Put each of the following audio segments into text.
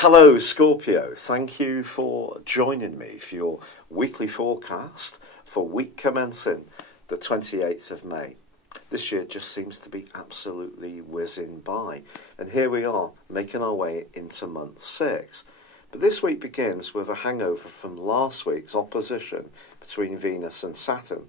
Hello Scorpio, thank you for joining me for your weekly forecast for week commencing the 28th of May. This year just seems to be absolutely whizzing by, and here we are making our way into month 6. But this week begins with a hangover from last week's opposition between Venus and Saturn.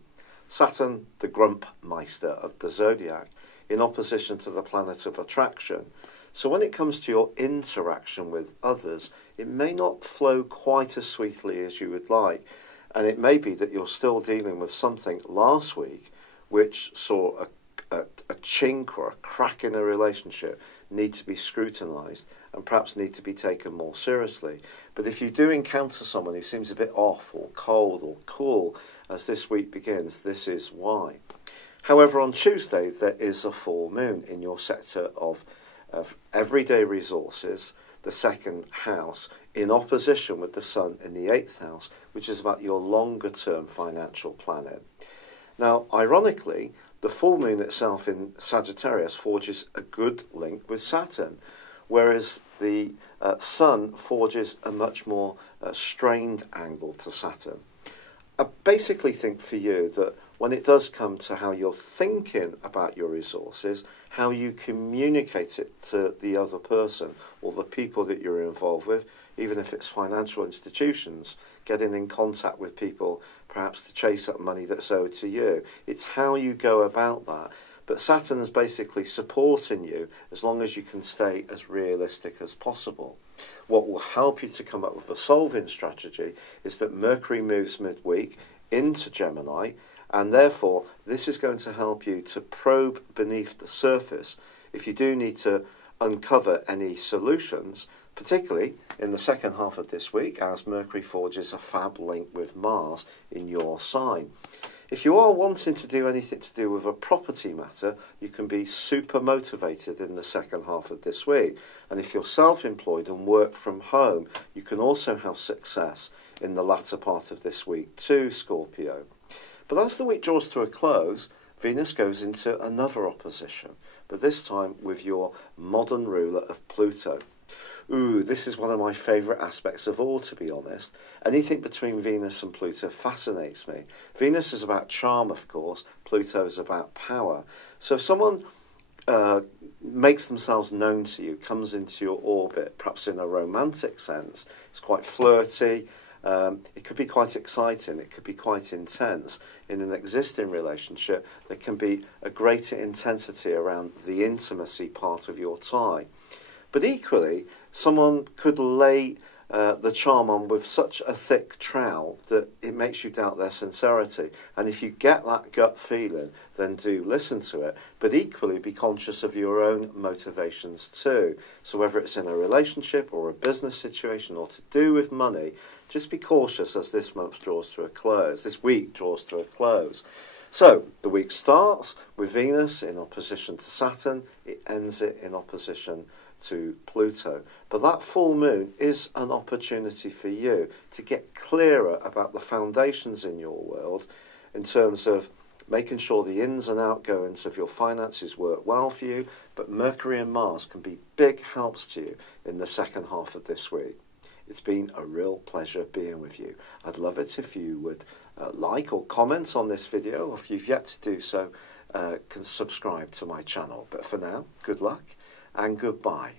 Saturn, the grump meister of the Zodiac, in opposition to the planet of attraction. So when it comes to your interaction with others, it may not flow quite as sweetly as you would like. And it may be that you're still dealing with something last week which saw a chink or a crack in a relationship need to be scrutinised and perhaps need to be taken more seriously. But if you do encounter someone who seems a bit off or cold or cool as this week begins, this is why. However, on Tuesday there is a full moon in your sector of everyday resources, the second house, in opposition with the sun in the 8th house, which is about your longer term financial planning. Now, ironically, the full moon itself in Sagittarius forges a good link with Saturn, whereas the sun forges a much more strained angle to Saturn. I basically think for you that when it does come to how you're thinking about your resources, how you communicate it to the other person or the people that you're involved with, even if it's financial institutions, getting in contact with people perhaps to chase up money that's owed to you. It's how you go about that. But Saturn is basically supporting you as long as you can stay as realistic as possible. What will help you to come up with a solving strategy is that Mercury moves midweek into Gemini, and therefore this is going to help you to probe beneath the surface if you do need to uncover any solutions, particularly in the second half of this week as Mercury forges a fab link with Mars in your sign. If you are wanting to do anything to do with a property matter, you can be super motivated in the second half of this week. And if you're self-employed and work from home, you can also have success in the latter part of this week too, Scorpio. But as the week draws to a close, Venus goes into another opposition, but this time with your modern ruler of Pluto. Ooh, this is one of my favourite aspects of all, to be honest. Anything between Venus and Pluto fascinates me. Venus is about charm, of course. Pluto is about power. So if someone makes themselves known to you, comes into your orbit, perhaps in a romantic sense, it's quite flirty. It could be quite exciting, it could be quite intense. In an existing relationship, there can be a greater intensity around the intimacy part of your tie. But equally, someone could lay the charm on with such a thick trowel that it makes you doubt their sincerity. And if you get that gut feeling, then do listen to it. But equally, be conscious of your own motivations too. So whether it's in a relationship or a business situation or to do with money, just be cautious as this month draws to a close, this week draws to a close. So the week starts with Venus in opposition to Saturn. It ends it in opposition to Pluto. But that full moon is an opportunity for you to get clearer about the foundations in your world in terms of making sure the ins and outgoings of your finances work well for you. But Mercury and Mars can be big helps to you in the second half of this week. It's been a real pleasure being with you. I'd love it if you would like or comment on this video, or if you've yet to do so, can subscribe to my channel. But for now, good luck and goodbye.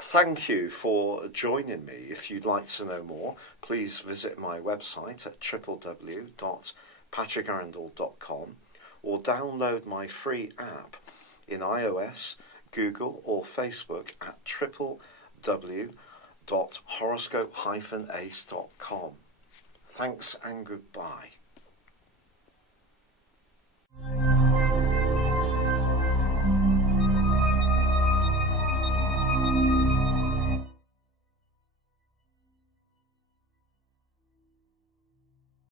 Thank you for joining me. If you'd like to know more, please visit my website at www.patrickarundell.com or download my free app in iOS, Google or Facebook at www.horoscope-ace.com. Thanks and goodbye.